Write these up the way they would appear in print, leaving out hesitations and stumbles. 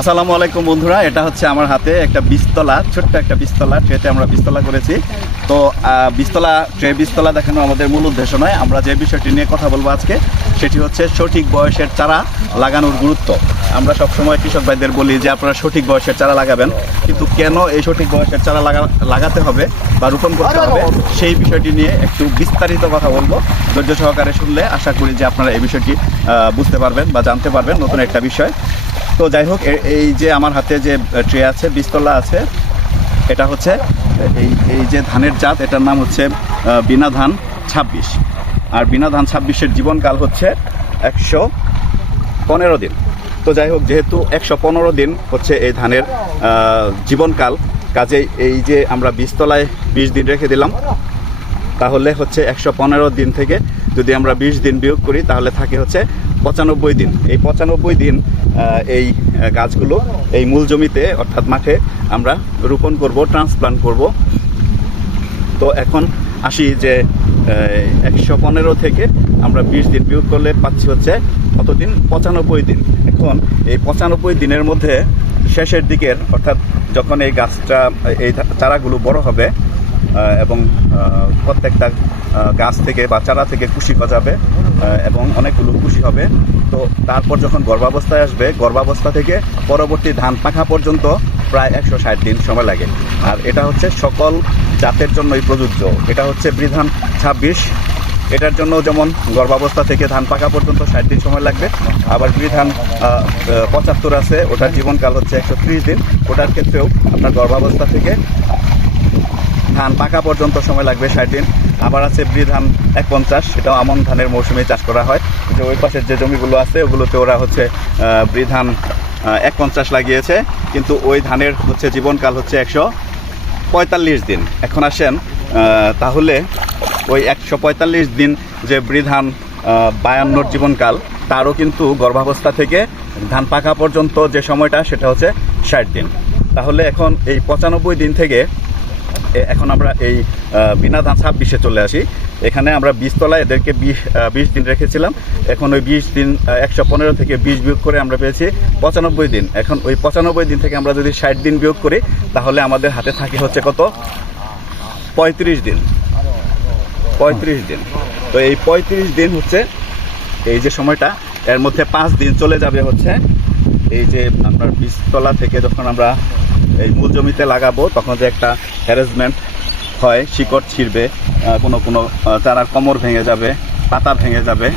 আসসালামু আলাইকুম বন্ধুরা, এটা হচ্ছে আমার হাতে একটা বীজতলা, ছোট্ট একটা বীজতলা ট্রেতে আমরা বীজতলা করেছি। তো বীজতলা দেখানো আমাদের মূল উদ্দেশ্য নয়। আমরা যে বিষয়টি নিয়ে কথা বলবো আজকে সেটি হচ্ছে সঠিক বয়সের চারা লাগানোর গুরুত্ব। আমরা সবসময় কৃষক ভাইদের বলি যে আপনারা সঠিক বয়সের চারা লাগাবেন, কিন্তু কেন এই সঠিক বয়সের চারা লাগাতে হবে বা রোপণ করতে হবে সেই বিষয়টি নিয়ে একটু বিস্তারিত কথা বলবো। ধৈর্য সহকারে শুনলে আশা করি যে আপনারা এই বিষয়টি বুঝতে পারবেন বা জানতে পারবেন, নতুন একটা বিষয়। তো যাই হোক, এই যে আমার হাতে যে ট্রে আছে, বীজতলা আছে, এটা হচ্ছে এই যে ধানের জাত, এটার নাম হচ্ছে বিনা ধান 26। আর বিনা ধান 26-এর জীবনকাল হচ্ছে 115 দিন। তো যাই হোক, যেহেতু 115 দিন হচ্ছে এই ধানের জীবনকাল, কাজেই এই যে আমরা বীজতলায় 20 দিন রেখে দিলাম, তাহলে হচ্ছে 115 দিন থেকে যদি আমরা 20 দিন বিয়োগ করি তাহলে থাকে হচ্ছে 95 দিন। এই 95 দিন এই গাছগুলো এই মূল জমিতে অর্থাৎ মাঠে আমরা রোপণ করব, ট্রান্সপ্লান্ট করব। তো এখন আসি যে 115 থেকে আমরা 20 দিন বিয়োগ করলে পাচ্ছি হচ্ছে কতদিন? 95 দিন। এখন এই 95 দিনের মধ্যে শেষের দিকের, অর্থাৎ যখন এই গাছটা, এই চারাগুলো বড় হবে এবং প্রত্যেকটা গাছ থেকে বা চারা থেকে কুশি গজাবে এবং অনেকগুলো কুশি হবে, তো তারপর যখন গর্ভাবস্থায় আসবে, গর্ভাবস্থা থেকে পরবর্তী ধান পাকা পর্যন্ত প্রায় 160 দিন সময় লাগে। আর এটা হচ্ছে সকল জাতের জন্যই প্রযোজ্য। এটা হচ্ছে বিধান 26, এটার জন্য যেমন গর্ভাবস্থা থেকে ধান পাকা পর্যন্ত 60 দিন সময় লাগবে। আবার বিধান 75 আছে, ওটার জীবনকাল হচ্ছে 130 দিন। ওটার ক্ষেত্রেও আপনার গর্ভাবস্থা থেকে ধান পাকা পর্যন্ত সময় লাগবে 60 দিন। আবার আছে বিধান 51, সেটাও আমন ধানের মৌসুমে চাষ করা হয়। যে ওই পাশের যে জমিগুলো আছে ওগুলোতে ওরা হচ্ছে বিধান 51 লাগিয়েছে, কিন্তু ওই ধানের হচ্ছে জীবনকাল হচ্ছে 145 দিন। এখন আসেন, তাহলে ওই 145 দিন যে বিধান 52 জীবনকাল, তারও কিন্তু গর্ভাবস্থা থেকে ধান পাকা পর্যন্ত যে সময়টা সেটা হচ্ছে 60 দিন। তাহলে এখন এই 95 দিন থেকে এখন আমরা এই বিনা ধান 26-এ চলে আসি। এখানে আমরা বীজতলায় এদেরকে 20 দিন রেখেছিলাম। এখন ওই 20 দিন 115 থেকে 20 বিয়োগ করে আমরা পেয়েছি 95 দিন। এখন ওই 95 দিন থেকে আমরা যদি 60 দিন বিয়োগ করি তাহলে আমাদের হাতে থাকে হচ্ছে কত? 35 দিন। 35 দিন। তো এই 35 দিন হচ্ছে এই যে সময়টা, এর মধ্যে 5 দিন চলে যাবে হচ্ছে এই যে আপনার বীজতলা থেকে যখন আমরা এই মূল জমিতে লাগাবো তখন যে একটা হ্যারাসমেন্ট হয়, শিকড় ছিঁড়বে, কোনো কোনো চারার কোমর ভেঙে যাবে, পাতা ভেঙে যাবে,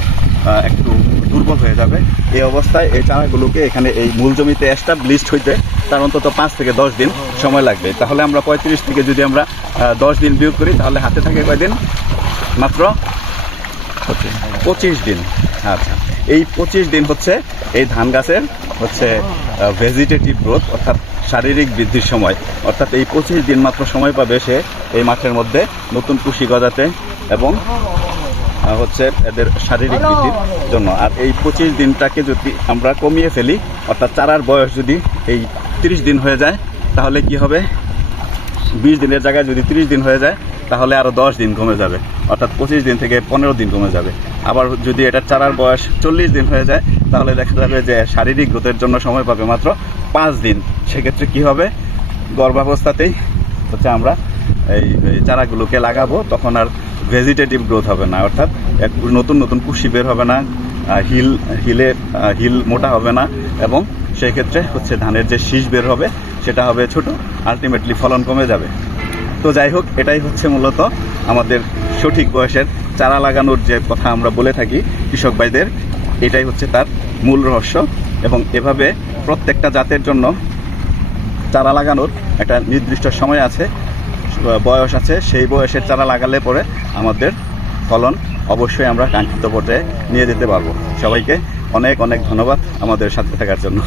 একটু দুর্বল হয়ে যাবে। এই অবস্থায় এই চারাগুলোকে এখানে এই মূল জমিতে এস্টাবলিশড হইতে তার অন্তত 5 থেকে 10 দিন সময় লাগবে। তাহলে আমরা 35 থেকে যদি আমরা 10 দিন বিয়োগ করি তাহলে হাতে থাকে কয়দিন? মাত্র 25 দিন। আচ্ছা, এই 25 দিন হচ্ছে এই ধান গাছের হচ্ছে ভেজিটেটিভ গ্রোথ, অর্থাৎ শারীরিক বৃদ্ধির সময়। অর্থাৎ এই 25 দিন মাত্র সময় পাবে সে এই মাঠের মধ্যে নতুন কুশি গজাতে এবং হচ্ছে এদের শারীরিক বৃদ্ধির জন্য। আর এই 25 দিনটাকে যদি আমরা কমিয়ে ফেলি, অর্থাৎ চারার বয়স যদি এই 30 দিন হয়ে যায় তাহলে কি হবে? 20 দিনের জায়গায় যদি 30 দিন হয়ে যায় তাহলে আরও 10 দিন কমে যাবে, অর্থাৎ 25 দিন থেকে 15 দিন কমে যাবে। আবার যদি এটা চারার বয়স 40 দিন হয়ে যায় তাহলে দেখা যাবে যে শারীরিক গ্রোথের জন্য সময় পাবে মাত্র 5 দিন। সেক্ষেত্রে কি হবে? গর্ভাবস্থাতেই হচ্ছে আমরা এই চারাগুলোকে লাগাবো, তখন আর ভেজিটেটিভ গ্রোথ হবে না, অর্থাৎ নতুন নতুন কুশি বের হবে না, হিল মোটা হবে না, এবং সেই ক্ষেত্রে হচ্ছে ধানের যে শীষ বের হবে সেটা হবে ছোট, আলটিমেটলি ফলন কমে যাবে। তো যাই হোক, এটাই হচ্ছে মূলত আমাদের সঠিক বয়সের চারা লাগানোর যে কথা আমরা বলে থাকি কৃষক ভাইদের, এটাই হচ্ছে তার মূল রহস্য। এবং এভাবে প্রত্যেকটা জাতের জন্য চারা লাগানোর একটা নির্দিষ্ট সময় আছে, বয়স আছে। সেই বয়সের চারা লাগালে পরে আমাদের ফলন অবশ্যই আমরা কাঙ্ক্ষিত পর্যায়ে নিয়ে যেতে পারবো। সবাইকে অনেক অনেক ধন্যবাদ আমাদের সাথে থাকার জন্য।